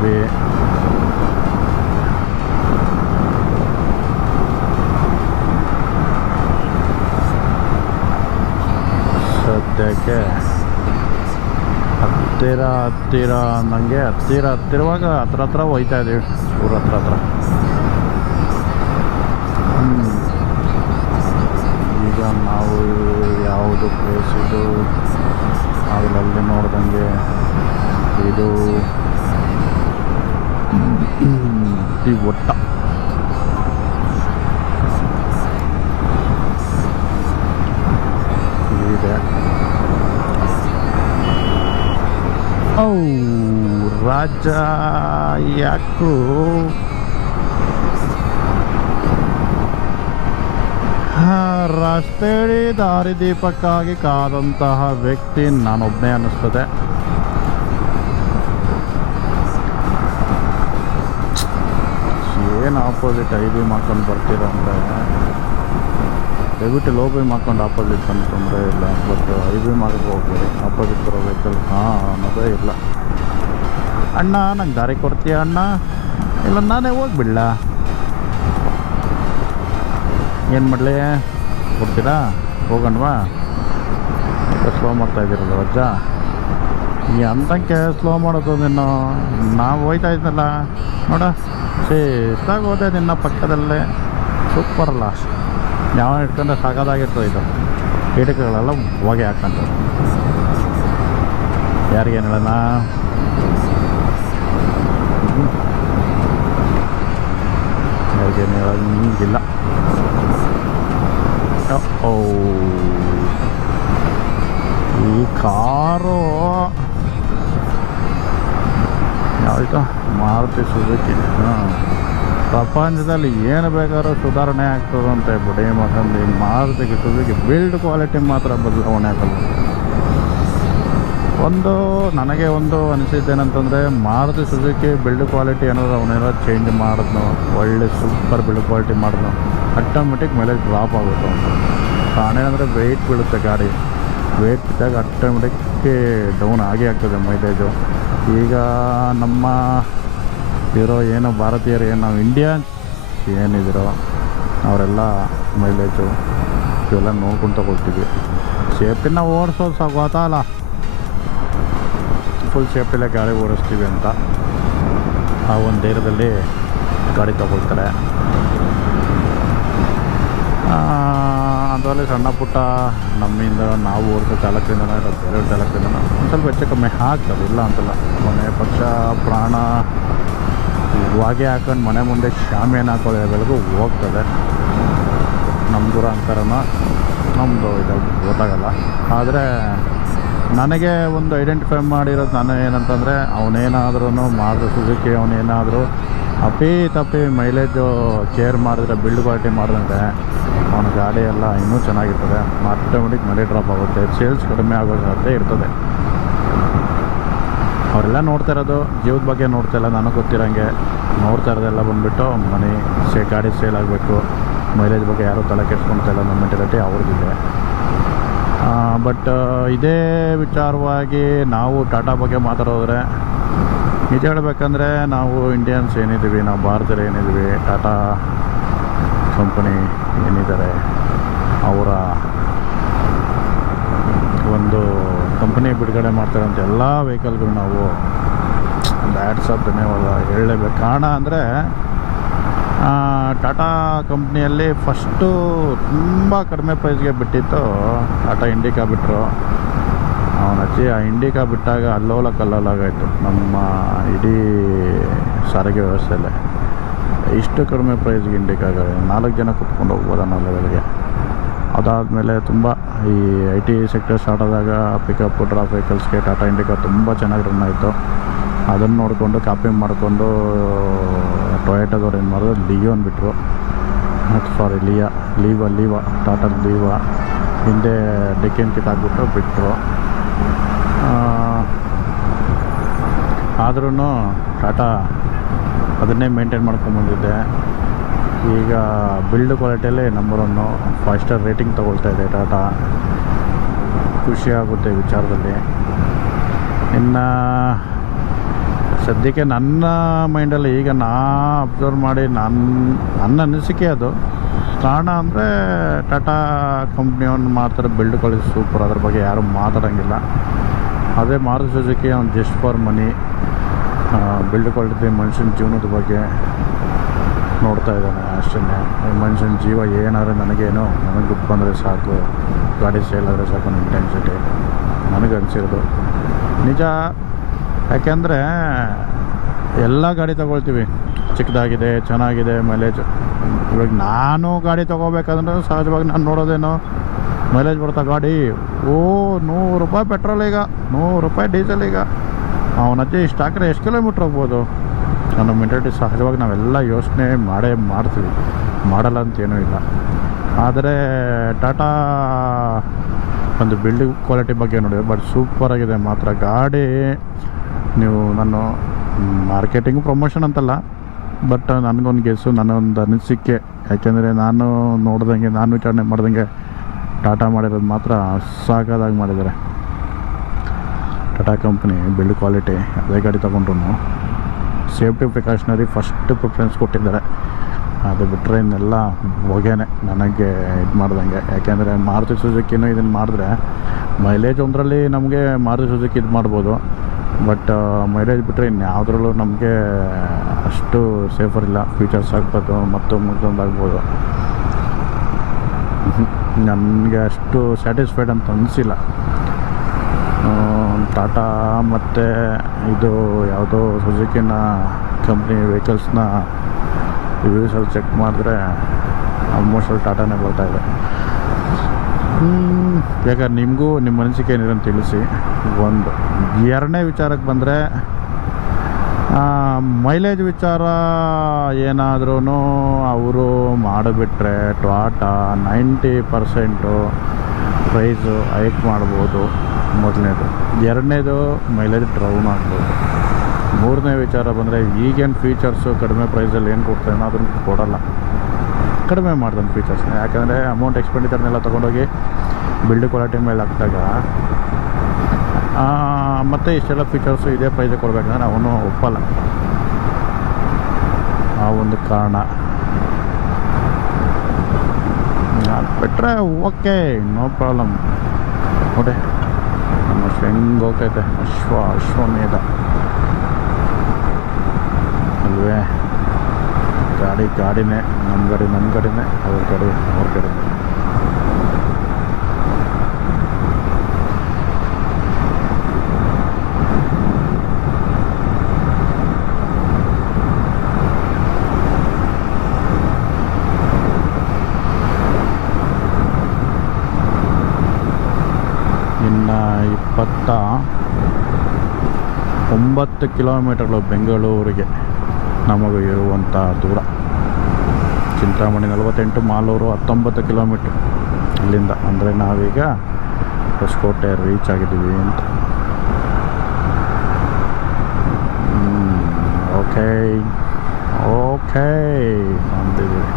ಮಾಡಿದ್ವಿ. ಸದ್ಯಕ್ಕೆ ಹತ್ತಿರ ನನಗೆ ಹತ್ತಿರವಾಗ ಹತ್ರ ಹೋಯ್ತಾ ಇದ್ದೀವಿ, ಊರ ಹತ್ರ. ಈಗ ನಾವು ಯಾವುದು ಪ್ಲೇಸ್ ಇದು ಅಲ್ಲಿ ನೋಡ್ದಂಗೆ ಇದು ಈ ಒಟ್ಟ ಇದೆ. ರಾಜ ಯಾಕು ರಸ್ತೆಯಲ್ಲಿ ದಾರಿದೀಪಕ್ಕಾಗಿ ಕಾದಂತಹ ವ್ಯಕ್ತಿ ನಾನೊಬ್ಬನೇ ಅನ್ನಿಸ್ತದೆ. ಏನು ಆಪೋಸಿಟ್ ಐ ಬಿ ಮಾಡ್ಕೊಂಡು ಬರ್ತೀರ ಅಂದರೆ ದಯವಿಟ್ಟು ಲೋ ಬಿ ಮಾಡ್ಕೊಂಡು ಆಪೋಸಿಟ್ ಬಂದು ತೊಂದರೆ ಇಲ್ಲ, ಬಟ್ ಐ ಬಿ ಮಾಡೋಕ್ಕೆ ಹೋಗ್ಬೇಡಿ. ಆಪೋಸಿಟ್ ಬರೋ ವೆಹಿಕಲ್ ಅನ್ನೋದೇ ಇಲ್ಲ. ಅಣ್ಣ ನಂಗೆ ದಾರಿ ಕೊಡ್ತೀಯ ಅಣ್ಣ, ಇಲ್ಲ ನಾನೇ ಹೋಗ್ಬಿಡ್ಲ, ಏನು ಮಾಡಲಿ, ಕೊಡ್ತೀರಾ? ಹೋಗೋಣವಾ? ಸ್ಲೋ ಮಾಡ್ತಾ ಇದ್ದೀರಲ್ಲ ಅಜ್ಜ, ಈ ಅಂತಕ್ಕೆ ಸ್ಲೋ ಮಾಡೋದು ನೀನು. ನಾವು ಹೋಯ್ತಾ ಇದ್ದಲ್ಲ ನೋಡ, ಸೇಸ್ತಾಗಿ ಹೋದೆ ನಿನ್ನ ಪಕ್ಕದಲ್ಲೇ. ಸೂಪರಲ್ಲ, ಯಾವ ಇಟ್ಕೊಂಡ್ರೆ ಸಾಕಾಗಿರ್ತದೆ. ಇದು ಕೀಟಕಗಳೆಲ್ಲ ಹೊಗೆ ಹಾಕಂತ ಯಾರಿಗೇನು ಹೇಳೋಣ. ಯಾರಿಗೇನು ಹೇಳೋಂಗಿಲ್ಲ. ಈ ಕಾರು ಯಾವುದು ಮಾರುತಿ ಸುಜುಕಿ. ಪ್ರಪಂಚದಲ್ಲಿ ಏನು ಬೇಕಾದ್ರೂ ಸುಧಾರಣೆ ಆಗ್ತದಂತೆ ಬಿಡಿ ಮಗಂದು. ಈ ಮಾರುತಿ ಸುಜುಕಿ ಬಿಲ್ಡ್ ಕ್ವಾಲಿಟಿ ಮಾತ್ರ ಬದಲಾವಣೆ ಆಗಲ್ಲ. ನನಗೆ ಅನಿಸಿದ್ದೇನೆಂತಂದರೆ, ಮಾರುತಿ ಸುಜುಕಿ ಬಿಲ್ಡ್ ಕ್ವಾಲಿಟಿ ಏನಾದ್ರು ಅವನೇನೋ ಚೇಂಜ್ ಮಾಡಿದ್ನು, ಒಳ್ಳೆ ಸೂಪರ್ ಬಿಲ್ಡ್ ಕ್ವಾಲಿಟಿ ಮಾಡಿದ್ನು, ಆಟೋಮೆಟಿಕ್ ಮೈಲೇಜ್ ಡ್ರಾಪ್ ಆಗುತ್ತೆ ಅಂತ. ಕಾರಣ ಏನಂದರೆ ವೆಯ್ಟ್ ಬೀಳುತ್ತೆ ಗಾಡಿ. ವೆಯ್ಟ್ ಬಿದ್ದಾಗ ಆಟೋಮೆಟಿಕ್ಗೆ ಡೌನ್ ಆಗೇ ಆಗ್ತದೆ ಮೈಲೇಜು. ಈಗ ನಮ್ಮ ಏನೋ ಭಾರತೀಯರು, ಏನು ನಾವು ಇಂಡಿಯನ್ಸ್ ಏನಿದಿರೋ ಅವರೆಲ್ಲ ಮೈಲೇಜು ಇವೆಲ್ಲ ನೋಡ್ಕೊಂಡು ತಗೊಳ್ತೀವಿ. ಸೇಫ್ಟಿನ ಓಡಿಸೋದು ಗೊತ್ತಲ್ಲ, ಫುಲ್ ಸೇಫ್ಟಿಲೇ ಗಾಡಿ ಓಡಿಸ್ತೀವಿ ಅಂತ ಆ ಒಂದು ಧೈರ್ಯದಲ್ಲಿ ಗಾಡಿ ತಗೊಳ್ತಾರೆ. ಅದರಲ್ಲಿ ಸಣ್ಣ ಪುಟ್ಟ ನಮ್ಮಿಂದ ನಾವು ಓಡಿಸೋ ಚಾಲಕರಿಂದನೋ ಇಲ್ಲ ಬೇರೆ ಚಾಲಕರಿಂದನೋ ಒಂದು ಸ್ವಲ್ಪ ಹೆಚ್ಚು ಕಮ್ಮಿ ಆಗ್ತದೆ, ಇಲ್ಲ ಅಂತಲ್ಲ. ಮನೆ ಪಕ್ಷ ಪ್ರಾಣ ಹೊಗೆ ಹಾಕೊಂಡು ಮನೆ ಮುಂದೆ ಶಾಮಿಯಾನ ಹಾಕೊಳ್ಳೋ ಬೆಳಗು ಹೋಗ್ತದೆ. ನಮ್ಮ ದೂರ ಅಂತಾರನ ನಮ್ಮದು ಇದು ಗೊತ್ತಾಗಲ್ಲ. ಆದರೆ ನನಗೆ ಒಂದು ಐಡೆಂಟಿಫೈ ಮಾಡಿರೋದು ನಾನು ಏನಂತಂದರೆ, ಅವನೇನಾದ್ರೂ ಮಾಡಿದ್ರು ಸುಜುಕಿ, ಅವನೇನಾದರೂ ತಪ್ಪಿ ಮೈಲೇಜು ಕೇರ್ ಮಾಡಿದ್ರೆ, ಬಿಲ್ಡ್ ಕ್ವಾಲಿಟಿ ಮಾಡಿದಂತೆ ಅವನ ಗಾಡಿ ಎಲ್ಲ ಇನ್ನೂ ಚೆನ್ನಾಗಿರ್ತದೆ. ಆಟೋಮೆಟಿಕ್ ಮೈಲೇಜ್ ಡ್ರಾಪ್ ಆಗುತ್ತೆ, ಸೇಲ್ಸ್ ಕಡಿಮೆ ಆಗೋ ಸಾಧ್ಯತೆ ಇರ್ತದೆ. ಅವರೆಲ್ಲ ನೋಡ್ತಾ ಇರೋದು ಜೀವದ ಬಗ್ಗೆ ನೋಡ್ತಾ ಇಲ್ಲ, ನನಗೆ ಗೊತ್ತಿರೋಂಗೆ ನೋಡ್ತಾ ಇರೋದೆಲ್ಲ ಬಂದುಬಿಟ್ಟು ಗಾಡಿ ಸೇಲ್ ಆಗಬೇಕು, ಮೈಲೇಜ್ ಬಗ್ಗೆ ಯಾರೂ ತಲೆ ಕೆಡ್ಸ್ಕೊಳ್ತಾ ಇಲ್ಲ. ನಮ್ಮ ಮೆಂಟಾಲಿಟಿ ಅವ್ರಿಗಿದೆ. ಬಟ್ ಇದೇ ವಿಚಾರವಾಗಿ ನಾವು ಟಾಟಾ ಬಗ್ಗೆ ಮಾತಾಡೋದ್ರೆ, ನಿಜ ಹೇಳಬೇಕಂದ್ರೆ ನಾವು ಇಂಡಿಯನ್ಸ್ ಏನಿದ್ದೀವಿ, ನಾವು ಭಾರತದಲ್ಲಿ ಏನಿದ್ದೀವಿ, ಟಾಟಾ ಕಂಪನಿ ಏನಿದ್ದಾರೆ ಅವರ ಒಂದು ಕಂಪನಿ ಬಿಡುಗಡೆ ಮಾಡ್ತಾರಂಥ ಎಲ್ಲ ವೆಹಿಕಲ್ಗಳು ನಾವು ಒಂದು ಆ್ಯಡ್ಸಪ್ ಧನ್ಯವಾದ ಹೇಳಲೇಬೇಕು. ಕಾರಣ ಅಂದರೆ ಟಾಟಾ ಕಂಪ್ನಿಯಲ್ಲಿ ಫಸ್ಟು ತುಂಬ ಕಡಿಮೆ ಪ್ರೈಸ್ಗೆ ಬಿಟ್ಟಿತ್ತು ಟಾಟಾ ಇಂಡಿಕಾ ಬಿಟ್ಟರು. ಅವನಜ್ಜಿ ಆ ಇಂಡಿಕಾ ಬಿಟ್ಟಾಗ ಅಲ್ಲೋಲ ಕಲ್ಲೋಲಾಗಾಯಿತು ನಮ್ಮ ಇಡೀ ಸಾರಿಗೆ ವ್ಯವಸ್ಥೆಯಲ್ಲೇ. ಇಷ್ಟು ಕಡಿಮೆ ಪ್ರೈಸ್ಗೆ ಇಂಡಿಕಾಗಳು 4 ಜನ ಕುತ್ಕೊಂಡು ಹೋಗ್ಬೋದು ಅನ್ನೋ ಲೆವೆಲ್ಗೆ. ಅದಾದಮೇಲೆ ತುಂಬ ಈ IT ಸೆಕ್ಟರ್ ಸ್ಟಾರ್ಟ್ ಆದಾಗ ಪಿಕಪ್ ಡ್ರಾಪ್ ವೆಹಿಕಲ್ಸ್ಗೆ ಟಾಟಾ ಇಂಡಿಕಾ ತುಂಬ ಚೆನ್ನಾಗಿ ರನ್ ಆಯಿತು. ಅದನ್ನು ನೋಡಿಕೊಂಡು ಕಾಪಿ ಮಾಡಿಕೊಂಡು ಟೊಯೋಟೋದವ್ರು ಏನು ಮಾಡಿದ್ರು, ಲಿಯೋನ್ ಬಿಟ್ಟರು. ಲೀವಾ ಟಾಟಾ ಲೀವಾ ಹಿಂದೆ ಡಿಕ್ಕೇನ್ ಕಿಟ್ ಹಾಕ್ಬಿಟ್ಟು ಬಿಟ್ಟರು. ಆದ್ರೂ ಟಾಟಾ ಅದನ್ನೇ ಮೇಂಟೈನ್ ಮಾಡ್ಕೊಂಬಂದಿದ್ದೆ. ಈಗ ಬಿಲ್ಡ್ ಕ್ವಾಲಿಟಿಯಲ್ಲಿ ನಂಬರ್ 1 5 ಸ್ಟಾರ್ ರೇಟಿಂಗ್ ತೊಗೊಳ್ತಾ ಇದೆ ಟಾಟಾ. ಖುಷಿಯಾಗುತ್ತೆ ವಿಚಾರದಲ್ಲಿ. ಇನ್ನು ಸದ್ಯಕ್ಕೆ ನನ್ನ ಮೈಂಡಲ್ಲಿ ಈಗ ನಾ ಅಬ್ಸರ್ವ್ ಮಾಡಿ ನನ್ನ ಅನಿಸಿಕೆ ಅದು. ಕಾರಣ ಅಂದರೆ ಟಾಟಾ ಕಂಪ್ನಿಯವ್ನು ಮಾಡ್ತಾರೆ ಬಿಲ್ಡ್ ಕ್ವಾಲಿಟಿ ಸೂಪರ್, ಅದ್ರ ಬಗ್ಗೆ ಯಾರೂ ಮಾತಾಡೋಂಗಿಲ್ಲ. ಅದೇ ಮಾರುತಿ ಸುಜುಕಿ ಅವ್ನು just for money, build quality ಮನುಷ್ಯನ ಜೀವನದ ಬಗ್ಗೆ ನೋಡ್ತಾ ಇದ್ದಾನೆ ಅಷ್ಟೇ. ಮನುಷ್ಯನ ಜೀವ ಏನಾದ್ರೆ ನನಗೆ ದುಡ್ಡು ಬಂದರೆ ಸಾಕು, ಗಾಡಿ ಸೇಲ್ ಆದರೆ ಸಾಕು ನನ್ನ ಇಂಟೆನ್ಸಿಟಿ ನನಗೆ ಅನಿಸಿರೋದು ನಿಜ. ಯಾಕೆಂದರೆ ಎಲ್ಲ ಗಾಡಿ ತೊಗೊಳ್ತೀವಿ, ಚಿಕ್ಕದಾಗಿದೆ, ಚೆನ್ನಾಗಿದೆ, ಮೈಲೇಜ್. ಇವಾಗ ನಾನು ಗಾಡಿ ತೊಗೋಬೇಕಂದ್ರೆ ಸಹಜವಾಗಿ ನಾನು ನೋಡೋದೇನೋ ಮೈಲೇಜ್ ಬರ್ತಾ ಗಾಡಿ, ₹100 ಪೆಟ್ರೋಲ್, ಈಗ ₹100 ಡೀಸೆಲ್. ಈಗ ಅವನಜ್ಜೆ ಇಷ್ಟು ಹಾಕಿದ್ರೆ ಎಷ್ಟು ಕಿಲೋಮೀಟ್ರ್ ಹೋಗ್ಬೋದು ಅನ್ನೋ ಮೆಂಟಾಲಿಟಿ ಸಹಜವಾಗಿ ನಾವೆಲ್ಲ ಯೋಚನೆ ಮಾಡ್ತೀವಿ, ಮಾಡಲ್ಲ ಅಂತೇನೂ ಇಲ್ಲ. ಆದರೆ ಟಾಟಾ ಒಂದು ಬಿಲ್ಡಿಂಗ್ ಕ್ವಾಲಿಟಿ ಬಗ್ಗೆ ನೋಡಿ, ಬಟ್ ಸೂಪರಾಗಿದೆ ಮಾತ್ರ ಗಾಡಿ. ನೀವು ನಾನು ಮಾರ್ಕೆಟಿಂಗು ಪ್ರಮೋಷನ್ ಅಂತಲ್ಲ, ಬಟ್ ನನಗೊಂದು ಗೆಸ್ಸು, ನನ್ನೊಂದು ಅನಿಸಿಕೆ. ಯಾಕೆಂದರೆ ನಾನು ನೋಡ್ದಂಗೆ, ನಾನು ವಿಚಾರಣೆ ಮಾಡ್ದಂಗೆ ಟಾಟಾ ಮಾಡಿರೋದು ಮಾತ್ರ ಸಾಕಾದಾಗಿ ಮಾಡಿದ್ದಾರೆ. ಟಾಟಾ ಕಂಪ್ನಿ ಬಿಲ್ಡ್ ಕ್ವಾಲಿಟಿ ಅದೇ ಗಾಡಿ ತೊಗೊಂಡ್ರು ಸೇಫ್ಟಿ ಪ್ರಿಕಾಷನರಿ ಫಸ್ಟ್ ಪ್ರಿಫರೆನ್ಸ್ ಕೊಟ್ಟಿದ್ದಾರೆ. ಅದು ಬಿಟ್ಟರೆ ಇನ್ನೆಲ್ಲ ಹೊಗೆನೆ ನನಗೆ ಇದು ಮಾಡ್ದಂಗೆ. ಯಾಕೆಂದರೆ ಮಾರುತಿ ಸುಜುಕಿನೂ ಇದನ್ನು ಮಾಡಿದ್ರೆ ಮೈಲೇಜ್ ಒಂದರಲ್ಲಿ ನಮಗೆ ಮಾರುತಿ ಸುಜುಕಿ ಇದು ಮಾಡ್ಬೋದು, ಬಟ್ ಮೈಲೇಜ್ ಬಿಟ್ಟರೆ ಇನ್ಯಾವುದ್ರಲ್ಲೂ ನಮಗೆ ಅಷ್ಟು ಸೇಫರ್ ಇಲ್ಲ. ಫೀಚರ್ಸ್ ಆಗ್ಬೋದು, ಮತ್ತೊಂದು ಆಗ್ಬೋದು. ನನಗೆ ಅಷ್ಟು ಸ್ಯಾಟಿಸ್ಫೈಡ್ ಅಂತ ಅನಿಸಿಲ್ಲ. ಟಾಟಾ ಮತ್ತು ಇದು ಯಾವುದೋ ಸುಜುಕಿನ ಕಂಪ್ನಿ ವೆಹಿಕಲ್ಸ್ನ ರಿವ್ಯೂಸಲ್ಲಿ ಚೆಕ್ ಮಾಡಿದ್ರೆ ಆಲ್ಮೋಸ್ಟ್ ಅಲ್ಲಿ ಟಾಟಾನೇ ಬರ್ತಾಯಿದೆ. ಯಾಕಂದ್ರೆ ನಿಮಗೂ ನಿಮ್ಮ ಅನಿಸಿಕೆ ಏನಿದೆ ಅಂತ ತಿಳಿಸಿ. ಒಂದು ಎರಡನೇ ವಿಚಾರಕ್ಕೆ ಬಂದರೆ, ಮೈಲೇಜ್ ವಿಚಾರ ಏನಾದ್ರೂ ಅವರು ಮಾಡಿಬಿಟ್ರೆ ಟಾಟಾ 90% ಪ್ರೈಸು ಹೈಕ್ ಮಾಡ್ಬೋದು. ಮೊದಲನೇದು. ಎರಡನೇದು ಮೈಲೇಜ್ ಡೌನ್ ಆಗ್ಬೋದು. ಮೂರನೇ ವಿಚಾರ ಬಂದರೆ ಈಗೇನು ಫೀಚರ್ಸು ಕಡಿಮೆ ಪ್ರೈಸಲ್ಲಿ ಏನು ಕೊಡ್ತಾಯಿನೋ ಅದನ್ನು ಕೊಡೋಲ್ಲ, ಕಡಿಮೆ ಮಾಡ್ತಾನೆ ಫೀಚರ್ಸ್ನ. ಯಾಕಂದರೆ ಅಮೌಂಟ್ ಎಕ್ಸ್ಪೆಂಡಿಚರ್ನೆಲ್ಲ ತೊಗೊಂಡೋಗಿ ಬಿಲ್ಡ್ ಕ್ವಾಲಿಟಿ ಮೇಲೆ ಹಾಕಿದಾಗ ಮತ್ತು ಇಷ್ಟೆಲ್ಲ ಫೀಚರ್ಸು ಇದೇ ಪ್ರೈಸಿಗೆ ಕೊಡಬೇಕಂದ್ರೆ ಅವನು ಒಪ್ಪಲ್ಲ. ಆ ಒಂದು ಕಾರಣ. ಅದು ಬಿಟ್ಟರೆ ಓಕೆ, ನೋ ಪ್ರಾಬ್ಲಮ್. ನೋಡಿ ನಮ್ಮ ಹೆಂಗೆ ಹೋಗ್ತೈತೆ ಅಶ್ವಮೇಧ ಅಲ್ವೇ. ಗಾಡಿನೇ ನಮ್ಮ ಗಾಡಿನೇ, ಅವ್ರ ಗಾಡಿನೇ. ಇನ್ನು 29 ಕಿಲೋಮೀಟರ್ಗಳು ಬೆಂಗಳೂರಿಗೆ ನಮಗೆ ಇರುವಂಥ ದೂರ. ಚಿಂತಾಮಣಿ 48, ಮಾಲೂರು 19 ಕಿಲೋಮೀಟ್ರ್ ಇಲ್ಲಿಂದ. ಅಂದರೆ ನಾವೀಗ ಹೊಸಕೋಟೆ ರೀಚ್ ಆಗಿದ್ದೀವಿ ಅಂತ. ಓಕೆ ಅಂದಿದ್ದೀವಿ.